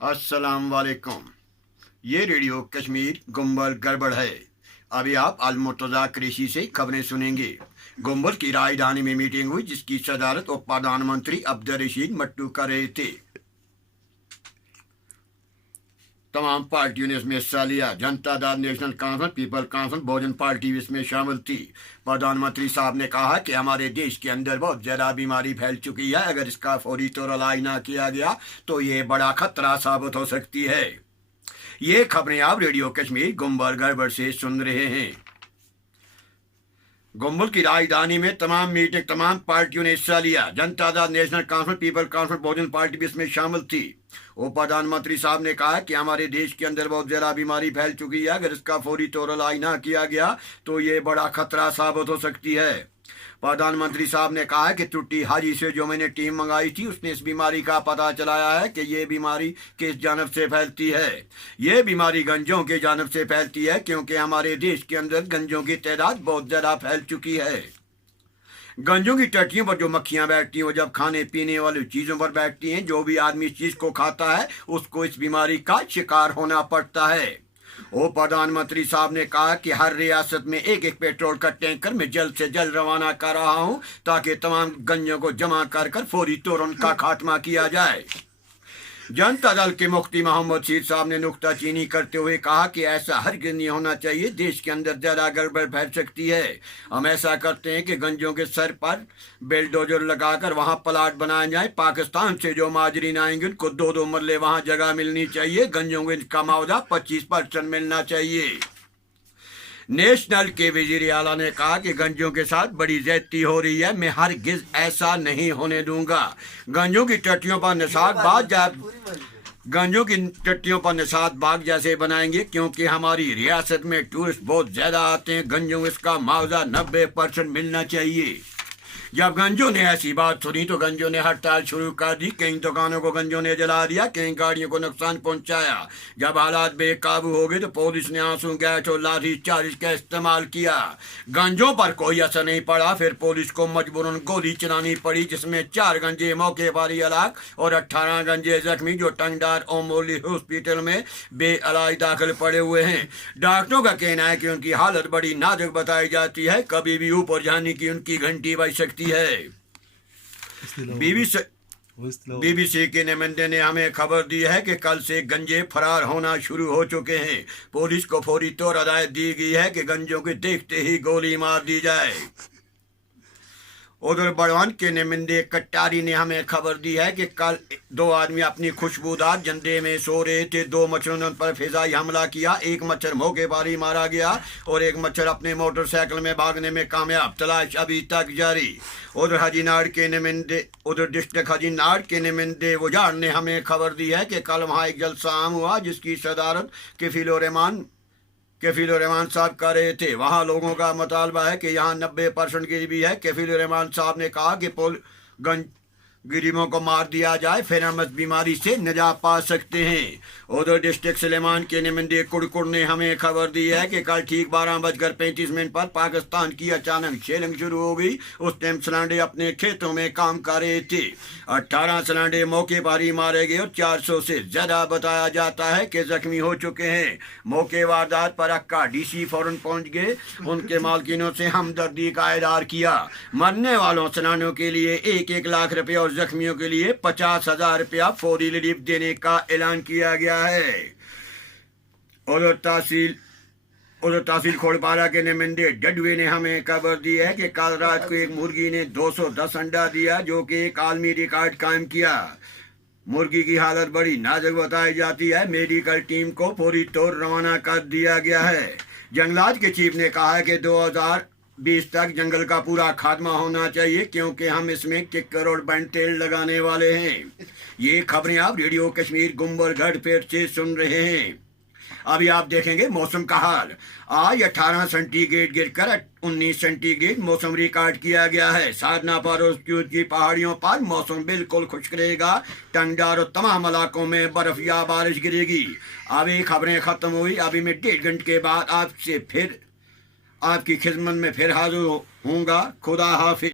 अस्सलाम वालेकुम। ये रेडियो कश्मीर गुम्बल गड़बड़ है। अभी आप अलमुर्तज़ा कुरैशी से खबरें सुनेंगे। गुम्बल की राजधानी में मीटिंग हुई जिसकी सदारत उप प्रधानमंत्री अब्दुल रशीद मट्टू कर रहे थे। तमाम पार्टियों ने इसमें हिस्सा लिया। Janata Dal, national conference, people conference, बहुजन पार्टी भी इसमें शामिल थी। प्रधानमंत्री साहब ने कहा कि हमारे देश के अंदर बहुत ज़्यादा बीमारी फैल चुकी है। अगर इसका फौरी तौर इलाज ना किया गया तो ये बड़ा खतरा साबित हो सकती है। ये खबरें आप रेडियो कश्मीर गुम्बल गड़बड़ से सुन रहे हैं। गुम्बल की राजधानी में तमाम पार्टियों ने हिस्सा लिया। Janata Dal, national conference, people conference, बहुजन पार्टी भी इसमें शामिल थी। उप प्रधानमंत्री साहब ने कहा कि हमारे देश के अंदर बहुत ज़्यादा बीमारी फैल चुकी है। अगर इसका फौरी तौर इलाज ना किया गया तो ये बड़ा खतरा साबित हो सकती है। प्रधानमंत्री साहब ने कहा कि टुट्टी हाजी से जो मैंने टीम मंगाई थी उसने इस बीमारी का पता चलाया है कि ये बीमारी किस जानब से फैलती है। ये बीमारी गंजों के जानब से फैलती है क्योंकि हमारे देश के अंदर गंजों की तादाद बहुत ज़्यादा फैल चुकी है। गंजों की टट्टियों पर जो मक्खियां बैठती हैं वो जब खाने पीने वाली चीज़ों पर बैठती हैं। जो भी आदमी इस चीज़ को खाता है उसको इस बीमारी का शिकार होना पड़ता है। उप प्रधानमंत्री साहब ने कहा कि हर रियासत में एक एक पेट्रोल का टैंकर मैं जल्द से जल्द रवाना कर रहा हूं ताकि तमाम गंजों को जमा कर फौरी तौर उनका खात्मा किया जाए। जनता दल के मुफ्ती मोहम्मद सीर साहब ने नुक्ताचीनी करते हुए कहा कि ऐसा हरगिज़ नहीं होना चाहिए। देश के अंदर ज़्यादा गड़बड़ फैल सकती है। हम ऐसा करते हैं कि गंजों के सर पर बेलडोजर लगाकर वहाँ प्लाट बनाए जाए। पाकिस्तान से जो माजरीन आएंगे उनको दो दो मरले वहाँ जगह मिलनी चाहिए। गंजों को इनका मुआवजा 25% मिलना चाहिए। नेशनल के वजीर आला ने कहा कि गंजों के साथ बड़ी ज्यादती हो रही है। मैं हरगिज़ ऐसा नहीं होने दूंगा। गंजों की टट्टियों पर निशात बाग जैसे बनाएंगे क्योंकि हमारी रियासत में टूरिस्ट बहुत ज़्यादा आते हैं। गंजों इसका मुआवजा 90% मिलना चाहिए। जब गंजों ने ऐसी बात सुनी तो गंजों ने हड़ताल शुरू कर दी। कई दुकानों को गंजों ने जला दिया, कई गाड़ियों को नुकसान पहुंचाया। जब हालात बेकाबू हो गए तो पुलिस ने आंसू गैस और लाठी चार्ज का इस्तेमाल किया। गंजों पर कोई असर नहीं पड़ा। फिर पुलिस को मजबूरन गोली चलानी पड़ी जिसमें 4 गंजे मौके पर ही हलाक और 18 गंजे जख्मी जो टंगडार ओमोली हॉस्पिटल में बेइलाज दाखिल पड़े हुए हैं। डॉक्टरों का कहना है कि उनकी हालत बड़ी नाजुक बताई जाती है। कभी भी ऊपर जाने की उनकी घंटी बज सकती है। बीबीसी के नुमाइंदे ने हमें खबर दी है कि कल से गंजे फरार होना शुरू हो चुके हैं। पुलिस को फौरी तौर हदायत दी गई है कि गंजों के देखते ही गोली मार दी जाए। उधर बड़वान के नुमाइंदे कट्टारी ने हमें खबर दी है कि कल 2 आदमी अपनी खुशबूदार जंदे में सो रहे थे। 2 मच्छरों पर फिजाई हमला किया। एक मच्छर मौके पर ही मारा गया और एक मच्छर अपने मोटरसाइकिल में भागने में कामयाब। तलाश अभी तक जारी। उधर डिस्ट्रिक्ट हजीनाड़ के नुमाइंदे वुजार ने हमें खबर दी है कि कल वहाँ एक जलसा आम हुआ जिसकी सदारत कफील रहमान साहब कर रहे थे। वहाँ लोगों का मुतालबा है कि यहाँ 90% गिरवी है। कफील रहमान साहब ने कहा कि गरीबों को मार दिया जाए फिर हम इस बीमारी से निजात पा सकते हैं। उधर डिस्ट्रिक्ट सुलेमान के नुमाइंदे कुड़कुड़ ने हमें खबर दी है कि कल ठीक 12:35 पर पाकिस्तान की अचानक शेलिंग शुरू हो गई। उस टाइम सलांडे अपने खेतों में काम कर रहे थे। 18 सलांडे मौके पर ही मारे गए और 400 से ज़्यादा बताया जाता है कि जख्मी हो चुके हैं। मौके वारदात पर अक्का DC फौरन पहुँच गए। उनके मालकिनों से हमदर्दी का इज़हार किया। मरने वालों सलांडों के लिए 1-1 लाख रुपये और जख्मियों के लिए 50,000 रुपया फौरी रिलीफ देने का ऐलान किया गया है। उधर तहसील खोड़पारा के नुमाइंदे डडवे ने हमें खबर दी है कि कल रात को एक मुर्गी ने 210 अंडा दिया जो कि एक आलमी रिकॉर्ड कायम किया। मुर्गी की हालत बड़ी नाजुक बताई जाती है। मेडिकल टीम को फौरी तौर रवाना कर दिया गया है। जंगलात के चीफ ने कहा है कि 2020 तक जंगल का पूरा खात्मा होना चाहिए क्योंकि हम इसमें 1 करोड़ बंड तेल लगाने वाले हैं। ये खबरें आप रेडियो कश्मीर गुम्बल गड़बड़ से सुन रहे हैं। अभी आप देखेंगे मौसम का हाल। आज 18 सेंटीग्रेड गिरकर 19 सेंटीग्रेड मौसम रिकॉर्ड किया गया है। साधना पर और की पहाड़ियों पर मौसम बिल्कुल खुश्क रहेगा। टंगडार और तमाम इलाकों में बर्फ या बारिश गिरेगी। अभी खबरें खत्म हुई। अभी मैं 1.5 घंटे के बाद आपकी खिदमत में फिर हाजिर होऊंगा। खुदा हाफिज।